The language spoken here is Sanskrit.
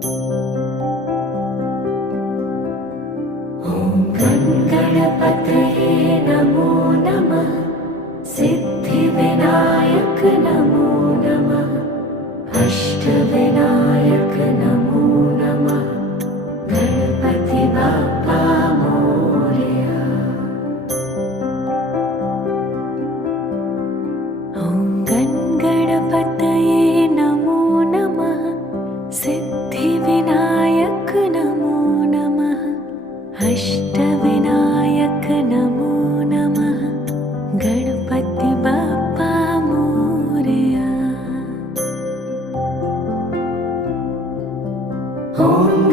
ॐ गणपतये नमो नमः। सिद्धिविनायक नमो नमः। अष्टविनायक नमो नमः। गणपति बाप्पा मोरया। ॐ गणपतये नमो नमः। सिद्धिविनायक नमो नमः। अष्टविनायक नमो नमः। गणपति बाप्पा मोरया। ॐ